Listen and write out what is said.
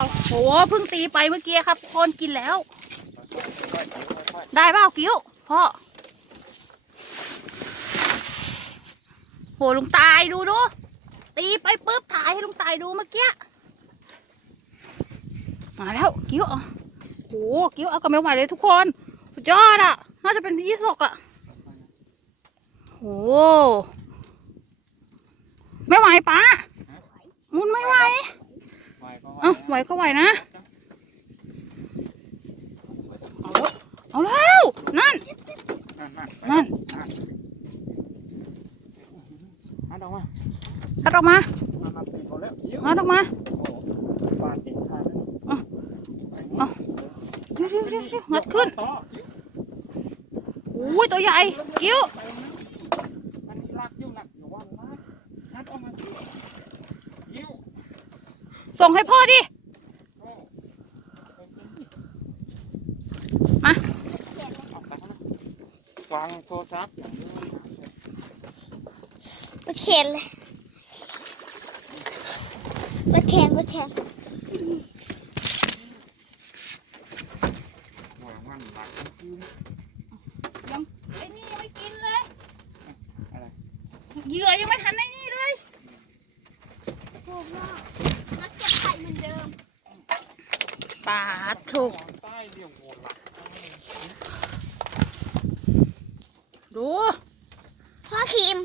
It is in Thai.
โหเพิ่งตีไปเมื่อกี้ครับทุกคนกินแล้ว ได้เปล่ากิ้วพ่อโหลุงตายดูดู ตีไปปุ๊บถ่ายให้ลุงตายดูเมื่อกี้มาแล้วกิ้วเอาโหกิ้วเอากระเมลใหม่เลยทุกคน สุดยอดอะ น่าจะเป็นพี่ศกอะโหไม่ไหวป้ามุนไม่ไหวไหวก็เอ้า ไหวก็ไหวนะ เอาแล้ว นั่น นั่นนั่นนั่นหันออกมาคัดออกมามามาตีเขาแล้วยิ้วคัดออกมาโอ้ปาดติดทางเร็วเร็วเร็วเร็วงัดขึ้นอุ้ยตัวใหญ่กิ้วมันมีรักยิ้วหนักอยู่วันนะงัดออกมาสิยิ้วส่งให้พ่อดิ โอ้ มาออกไปข้างนอกวางโทรศัพท์มาเชนเลยมาเชนมาเชนวางมันหลักคือยังไอ้นี่ยังไม่กินเลยอะไรเหยื่อยังไม่ทันไอ้นี่เลยถูกมากมักจะไข่เหมือนเดิมปาดถูกวางใต้เดี่ยวโหหลัก ดู พ่อคิม